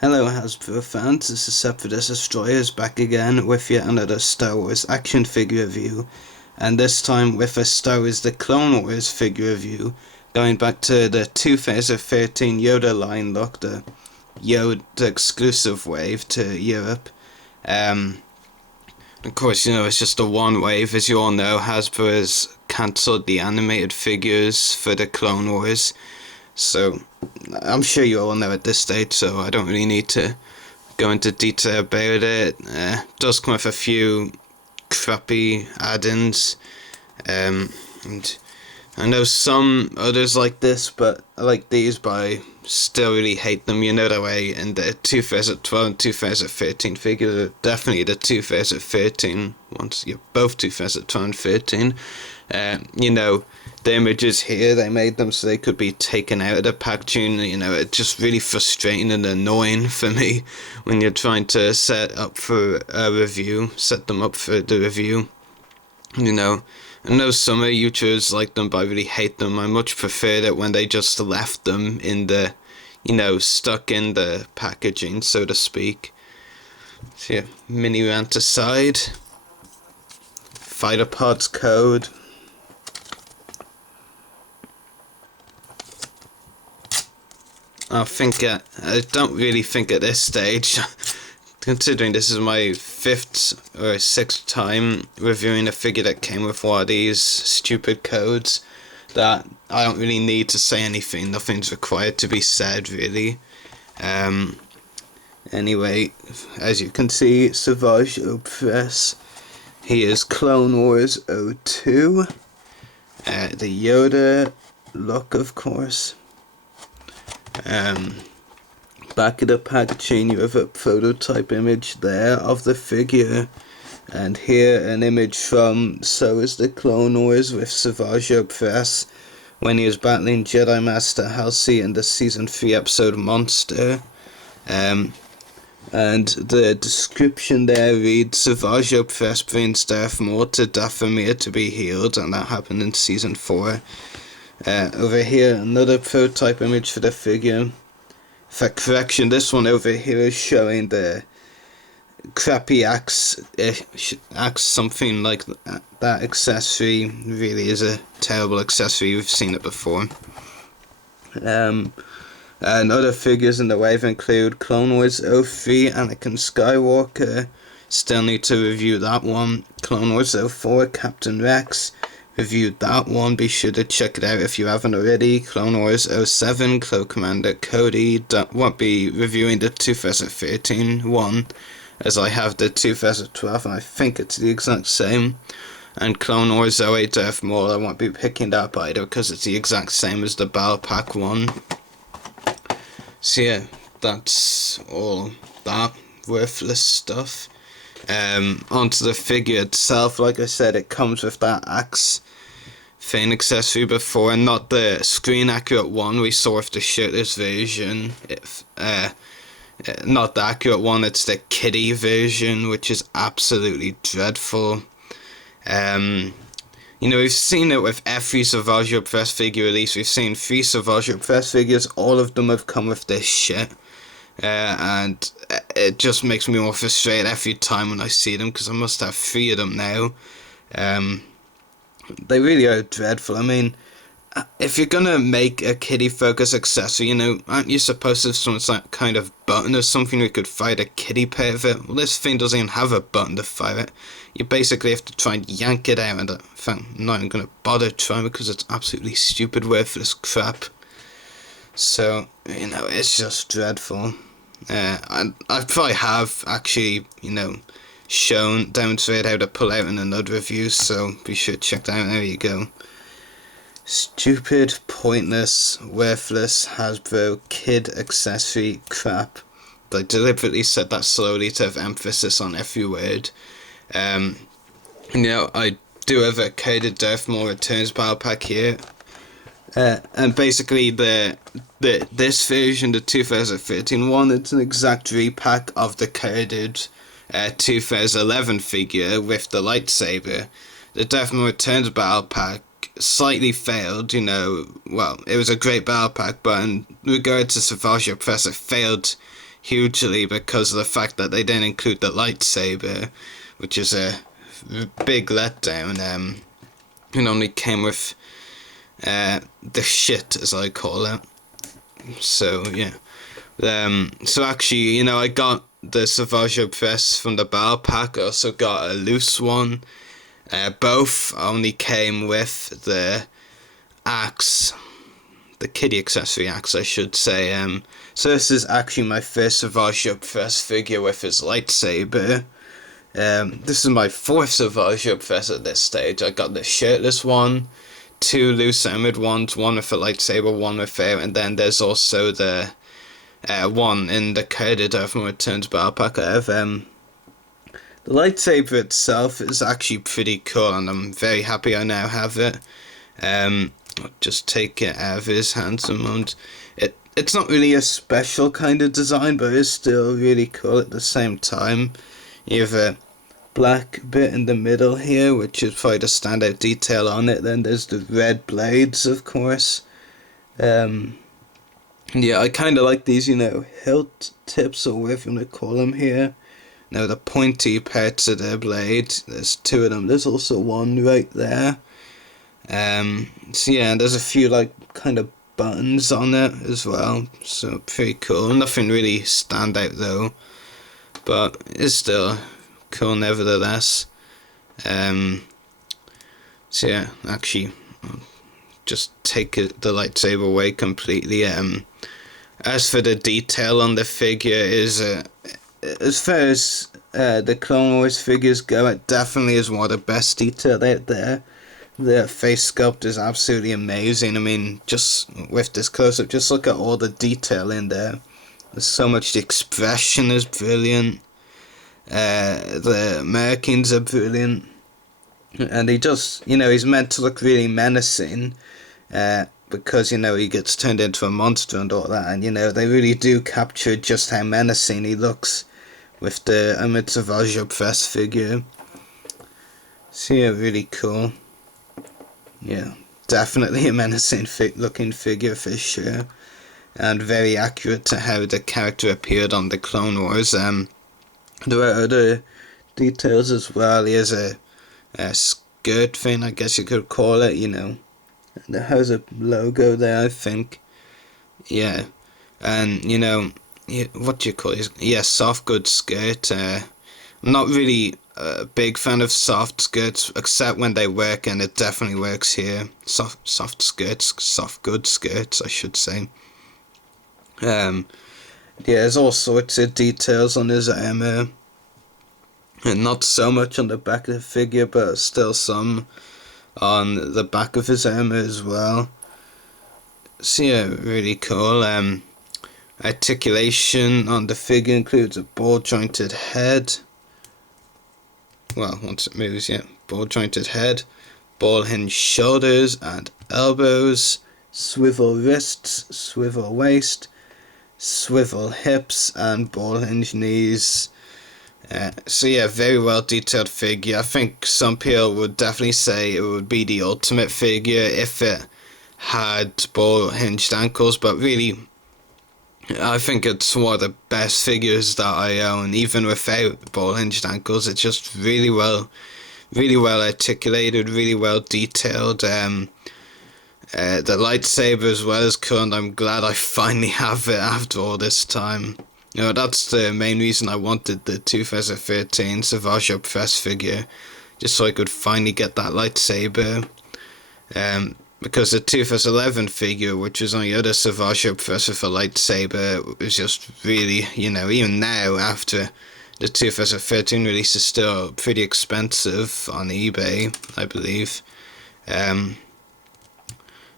Hello Hasbro fans, this is Separate Destroyers back again with yet another Star Wars action figure review, and this time with a Star Wars The Clone Wars figure review, going back to the 2013 Yoda line look, the Yoda exclusive wave to Europe. Of course, it's just a one wave. As you all know, Hasbro has cancelled the animated figures for the Clone Wars. So, I'm sure you all know at this stage, so I don't really need to go into detail about it. Does come with a few crappy add-ins. And I know some others like this, but I like these, but I still really hate them. You know that way in the 2012 and 2013 figures, are definitely the 2013 ones. Yeah, both 2012 and 13. The images here, they made them so they could be taken out of the packaging. It's just really frustrating and annoying for me when you're trying to set them up for the review. I know some YouTubers like them, but I really hate them. I much prefer it when they just left them in the, stuck in the packaging, so to speak. So yeah, mini rant aside. Fighter Pods code. I don't really think at this stage, considering this is my 5th or 6th time reviewing a figure that came with one of these stupid codes, that I don't really need to say anything. Nothing's required to be said, really. Anyway, as you can see, Savage Opress. He is Clone Wars 02. The Yoda look, of course. Back of the packaging, you have a prototype image there of the figure, and here an image from So Is the Clone Wars with Savage Opress when he was battling Jedi Master Halsey in the Season 3 episode Monster. And the description there reads, Savage Opress brings Darth Maul to Dathomir to be healed, and that happened in Season 4. Over here, another prototype image for the figure. For correction, this one over here is showing the crappy axe something like that accessory. Really is a terrible accessory, we've seen it before. And other figures in the wave include Clone Wars 03, Anakin Skywalker. Still need to review that one. Clone Wars 04, Captain Rex. Reviewed that one, be sure to check it out if you haven't already. Clone Wars 07, Clone Commander Cody. Won't be reviewing the 2013 one, as I have the 2012, and I think it's the exact same. And Clone Wars 08 Darth Maul, I won't be picking that up either, because it's the exact same as the Battle Pack one. So yeah, that's all that worthless stuff. Onto the figure itself, like I said, it comes with that axe thing accessory before, and not the screen accurate one we saw with the shirtless version. Not the accurate one, it's the kiddie version, which is absolutely dreadful. We've seen it with every Savage Opress figure release. We've seen 3 Savage Opress figures, all of them have come with this shit. And it just makes me more frustrated every time when I see them, because I must have 3 of them now. They really are dreadful. I mean, if you're gonna make a kiddie focus accessory, aren't you supposed to have some kind of button or something we could fire the kiddie part of it? Well, this thing doesn't even have a button to fire it. You basically have to try and yank it out, and I'm not even gonna bother trying because it's absolutely stupid, worthless crap. So, it's just dreadful. I probably have actually, demonstrated how to pull out in another review, so be sure to check that out. There you go. Stupid, pointless, worthless Hasbro kid accessory crap. I deliberately said that slowly to have emphasis on every word. I do have a coded Darth Maul Returns battle pack here. And basically this version, the 2013 one, it's an exact repack of the coded 2011 figure with the lightsaber. The Darth Maul Returns battle pack slightly failed, well, it was a great battle pack, but in regards to Savage Opress, it failed hugely because of the fact that they didn't include the lightsaber, which is a big letdown. It only came with the shit, as I call it. So yeah. So actually, you know, I got the Savage Opress from the battle pack. I also got a loose one. Both only came with the axe, the kiddie accessory axe, I should say. So this is actually my first Savage Opress figure with his lightsaber. This is my fourth Savage Opress at this stage. I got the shirtless one, two loose armored ones, one with a lightsaber, one without, and then there's also the one in the credit of my Returns battle pack. I have the lightsaber itself is actually pretty cool, and I'm very happy I now have it. I'll just take it out of his hands a moment. It's not really a special kind of design, but it's still really cool at the same time. You have a black bit in the middle here, which is probably the standout detail on it. Then there's the red blades, of course. Yeah, I kind of like these, you know, hilt tips, or whatever you want to call them here. Now the pointy parts of the blade, there's two of them. There's also one right there. So yeah, there's a few like kind of buttons on it as well. So pretty cool. Nothing really stand out though, but it's still cool nevertheless. So yeah, actually, I'll just take the lightsaber away completely. As for the detail on the figure, is as far as the Clone Wars figures go, it definitely is one of the best detail out there. The face sculpt is absolutely amazing. I mean, just with this close-up, just look at all the detail in there. There's so much. The expression is brilliant. The markings are brilliant. And he just, you know, he's meant to look really menacing. Because, you know, he gets turned into a monster and all that, and, you know, they really do capture just how menacing he looks with the Armoured Savage Opress figure. So yeah, really cool. Yeah, definitely a menacing looking figure for sure, and very accurate to how the character appeared on the Clone Wars. There are other details as well. He has a skirt thing, I guess you could call it, you know. It has a logo there, I think. Yeah. And, you know, what do you call it? Yeah, soft goods skirt. I'm not really a big fan of soft skirts, except when they work, and it definitely works here. Soft skirts, soft goods skirts, I should say. Yeah, there's all sorts of details on his armor. And not so much on the back of the figure, but still some on the back of his armor as well. So yeah, really cool. Articulation on the figure includes a ball jointed head. Well, once it moves, yeah, ball jointed head, ball hinge shoulders and elbows, swivel wrists, swivel waist, swivel hips, and ball hinge knees. So yeah, very well detailed figure. I think some people would definitely say it would be the ultimate figure if it had ball hinged ankles, but really, I think it's one of the best figures that I own, even without ball hinged ankles. It's just really well articulated, really well detailed. The lightsaber as well is cool, and I'm glad I finally have it after all this time. You know, that's the main reason I wanted the 2013 Savage Opress figure, just so I could finally get that lightsaber. Because the 2011 figure, which was on the other Savage Opress with a lightsaber, was just really, you know, even now after the 2013 release, is still pretty expensive on eBay, I believe.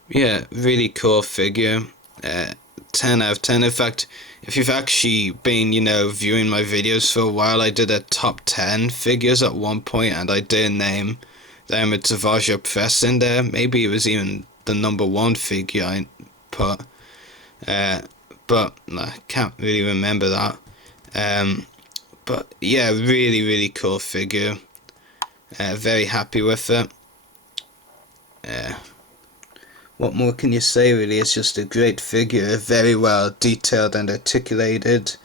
Yeah, really cool figure. 10 out of 10. In fact, if you've actually been, you know, viewing my videos for a while, I did a top 10 figures at one point, and I did name the Armoured Savage Opress in there. Maybe it was even the number 1 figure I put. But I can't really remember that. But yeah, really cool figure. Very happy with it. What more can you say, really? It's just a great figure, very well detailed and articulated.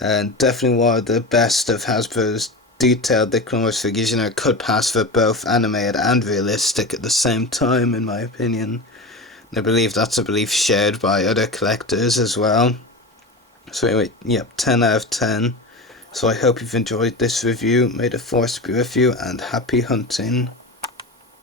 and definitely one of the best of Hasbro's detailed the Clone Wars figures. You know, it could pass for both animated and realistic at the same time, in my opinion. And I believe that's a belief shared by other collectors as well. So anyway, yep, 10 out of 10. So I hope you've enjoyed this review. May the Force be with you, and happy hunting.